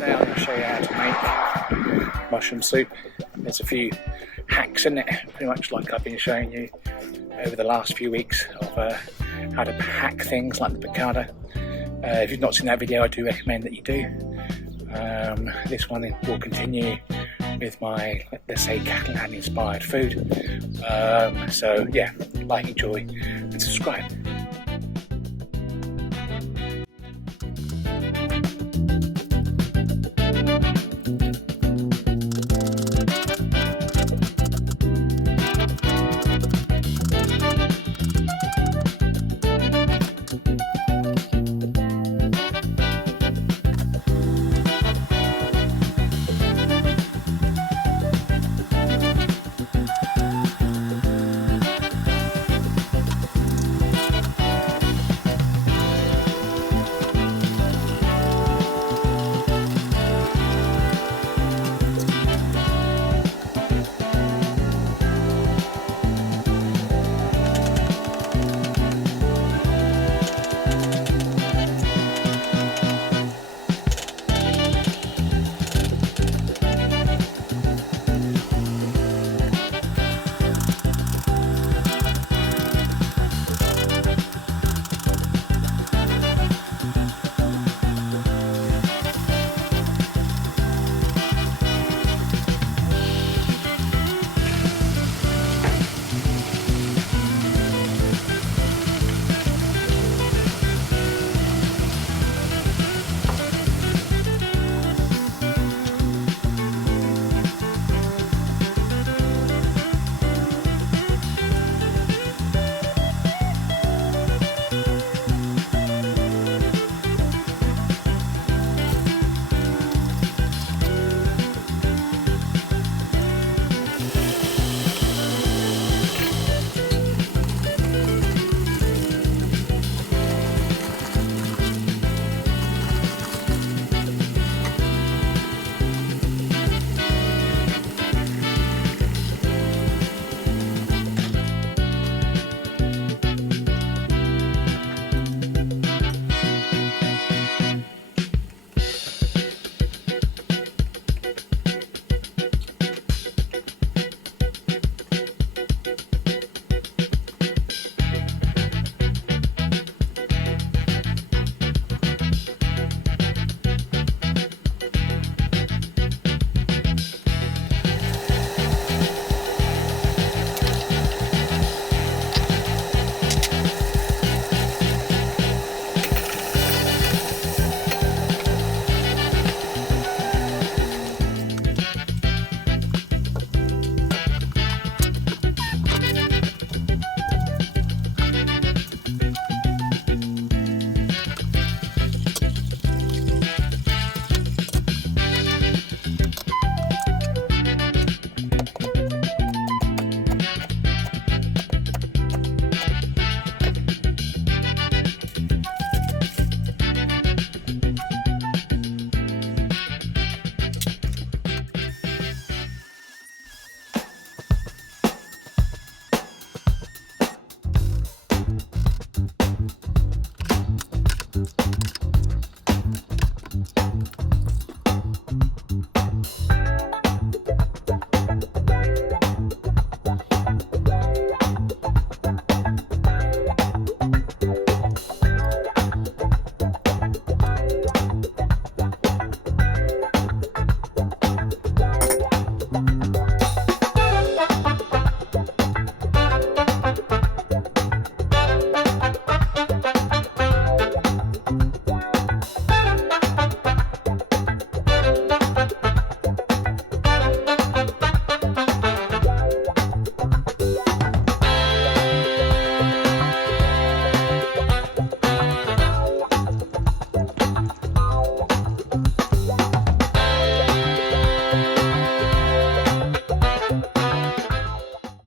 Today I'm going to show you how to make mushroom soup. There's a few hacks in it, pretty much like I've been showing you over the last few weeks of how to hack things like the Picada. If you've not seen that video, I do recommend that you do. This one will continue with my, let's say, Catalan inspired food. So yeah, like, enjoy and subscribe.